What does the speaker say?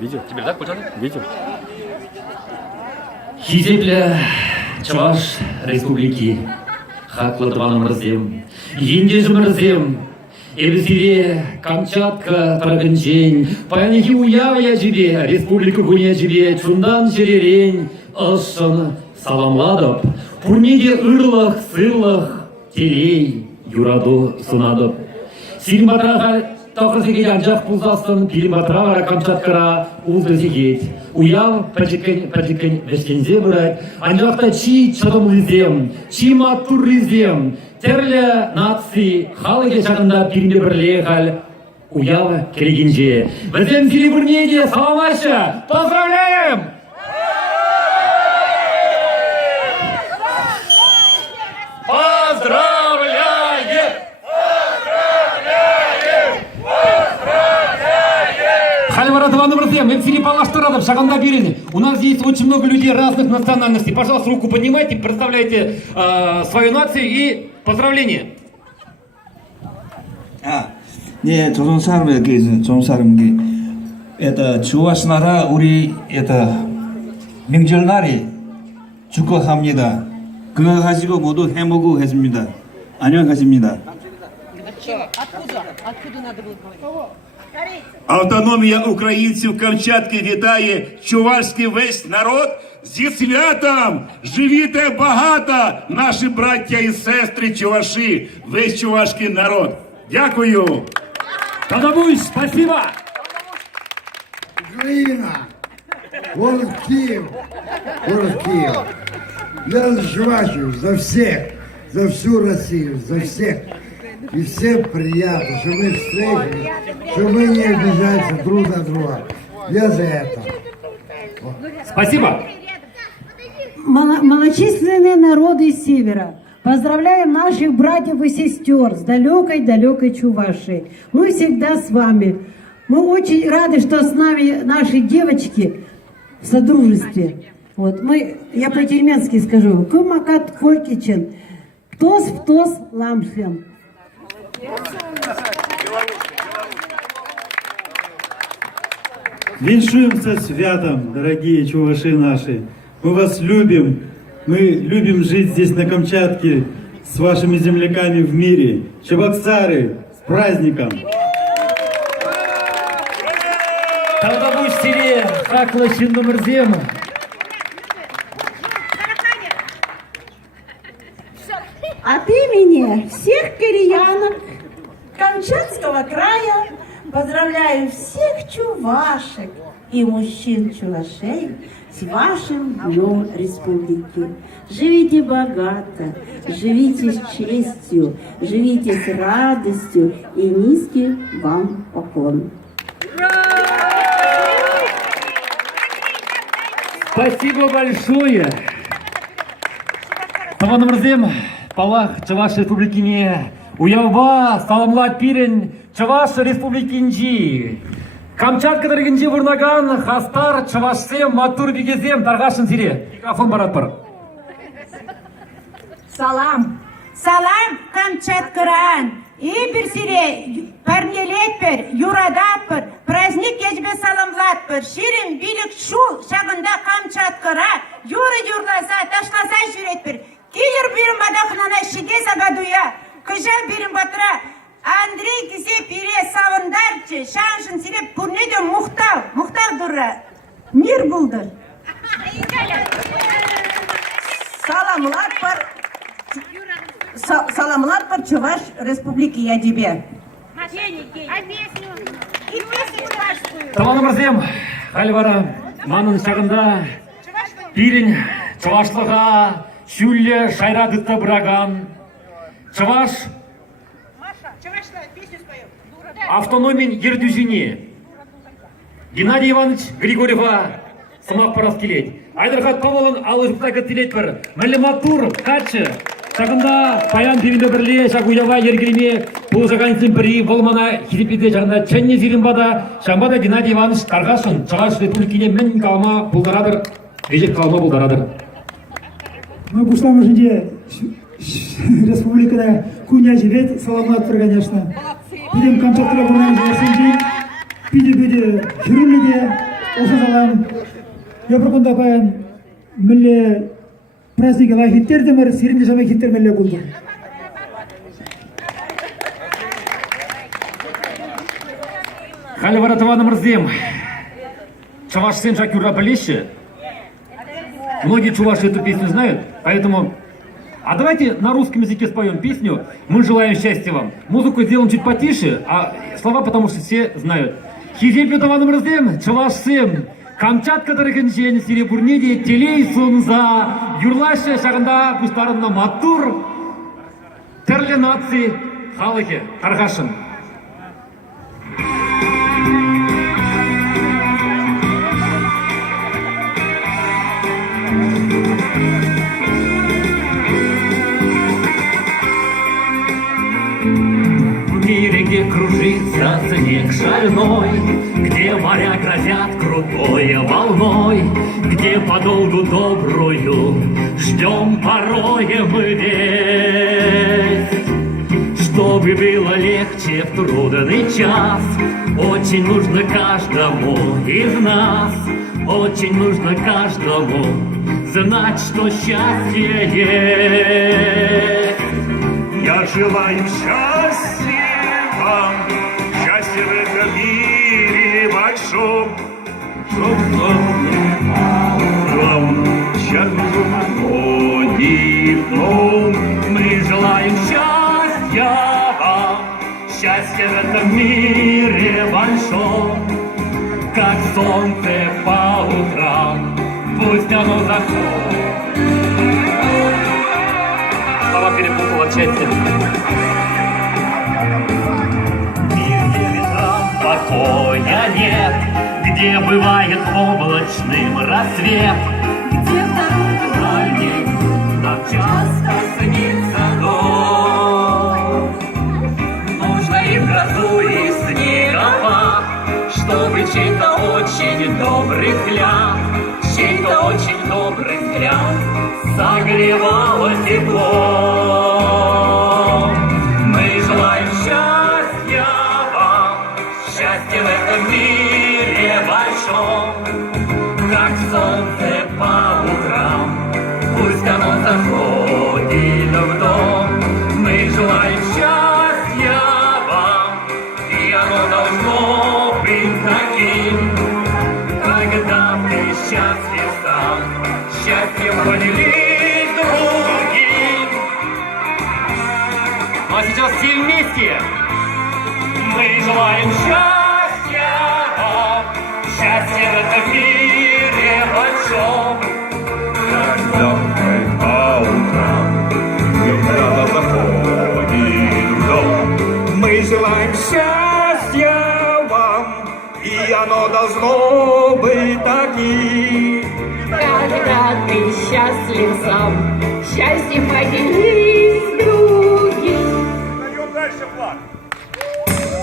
Видел. Теперь так почему? Видел. Хизепле Чаваш Республики Хаклатван Мразем, Индиж Мразем, Эбзире, Камчатка, Тарганчень, Панихи Уявя Джибе, Республика Гуня Джибе, Чундан Черерень, Ошан, Саламладов, Пурниде Ырлах, Сырлах, Терей, Юраду Сунадов, Сильматрага, Тахасиге Анжах Пулзасын, Пилиматрага, Камчаткара, Улдазигет, Уяв, Падикань, Вешкензе брать, Анжахта Чи Чадамлизем, Чи Матуризем, Терле нации, Халыге Чаганда Пирме Берлехаль, Уява Келегинже. Везем Серебрнеде, Саламаша, поздравляем! Мы все Палаштарадов, Шаганда Бирин. У нас здесь очень много людей разных национальностей. Пожалуйста, руку поднимайте, представляйте свою нацию и поздравления. 네, 조선 사람에게 조선 사람에게 это чуваш 나라 우리 это 명절날이 축하합니다. 그거 가지고 모두 해먹고 했습니다. 안녕하십니다. Откуда надо было говорить? Автономія українців Камчатки вітає чувашський весь народ зі святом! Живіте багато, наші браття і сестри чуваші, весь чувашський народ. Дякую! Тадабусь, спасибо! Украина! Город Киев! Город Киев! Я за Чувашию, за всех, за всю Россию, за всех. И всем приятно, что мы встретились, что мы не обижаемся друг на друга. Я за это. Спасибо! Малочисленные народы Севера, поздравляем наших братьев и сестер с далекой-далекой Чувашией. Мы всегда с вами. Мы очень рады, что с нами наши девочки в содружестве. Вот, я по-тельменски скажу, кумакат фолькичен, птос в тос ламшлем. Віншуємося святом, дорогие чуваши наши. Мы вас любим. Мы любим жить здесь на Камчатке с вашими земляками в мире. Чебоксары, с праздником! Тадабусь тебе, Хакла Шиндумырзем. От имени всех кореянок Камчатского края поздравляю всех чувашек и мужчин-чувашей с вашим Днем Республики. Живите богато, живите с честью, живите с радостью и низкий вам поклон. Спасибо большое! Таванымырзем, Палах Чаваш Республикине, Уявба, Саламлат Пирен, Чаваш Республикинжи, Камчатка Дорогинжи Вурнаган, Хастар, Чавашсем, Матур Бигезем, Таргашин Сире. Микрофон Баратпар. Салам! Салам, Камчаткаран! И Сире, Парнелетпер, Юрадапер, праздник Ежбе Саламлатпер, Ширин Билик Шу, Шаганда Камчаткара, Юра Юрласа, Ташласа Жюретпер, Килер Бирим Бадахнана Шиге Сабадуя, Кыжа Бирим Батра, Андрей Кисе Пире Савандарчи, Шаншин Сире Пурнеде Мухтар Дура, Мир Булдар. Саламлат пар Чуваш Республики Ядибе. Таванымырзем, Хальвара, Манын Шагында, Пирин, Чавашлыға, Шүлле, Шайрадытта Браган, Чаваш, автономин Ердюзине, Геннадий Иванович Григорьева, Самак Параскелет, Айдархат Павлован Алышбтага Телетпер, Малиматур, Качы, Шагында, Паян Дивинде Бірле, Шагуява, Ергереме, Пулжаган Симпри, Волмана, Хирипиде, Шагында, Ченне Зиринбада, Шамбада Геннадий Иванович Таргашын, Чаваш Республикине Мен Калма Булдарадыр, Режет Калма Булдарадыр. Мы пуштам уже республикада Куня живет, Саламат, конечно. Пидем Камчаткара Буран Жасинджи, пиде-пиде Хюрулиде, осы салам Европында баян милле праздник ала хиттер демер сиринде жамай хиттер милле булду. Хали Варатована Мрзем. Чувашсем Жакюра Балеши. Многие чуваши эту песню знают, поэтому... А давайте на русском языке споем песню «Мы желаем счастья вам». Музыку сделаем чуть потише, а слова потому что все знают. Хизеп Ютаваным Раздем, Чувашсем, Камчатка Дарыгынчен, Серебурнеде, Телей Сунза, Юрлаша Шаганда, Кустарына Матур, Терле нации, Халыхе, Таргашин. Где кружится снег шальной, где моря грозят крутой волной, где подолгу добрую ждем порою мы весть. Чтобы было легче в трудный час, очень нужно каждому из нас, очень нужно каждому знать, что счастье есть. Я желаю счастья вам, счастья в этом мире большом, чтоб вам счастье Мы желаем счастья вам, счастья в этом мире большом, как солнце по утрам, пусть оно заходит. Слова перепутала отчасти. Покоя нет, где бывает облачным рассвет, где в дороге дальней нам часто снится дом. Нужно и в грозу, и снегопад, чтобы чей-то очень добрый взгляд, чей-то очень добрый взгляд согревало тепло. Мы желаем счастья вам, счастья в этом мире большом, как солнце по утрам, пусть оно заходит в дом. Мы желаем счастья вам, и оно должно быть таким, когда ты счастлив сам, счастьем поделись другим. Ну а сейчас все вместе. Мы желаем счастья вам, счастья в этом мире большом, когда мы по утрам, когда заходит в дом. Мы желаем счастья вам, и оно должно быть таким. Когда ты счастлив сам, счастье поделись с другим. Даем дальше флаг.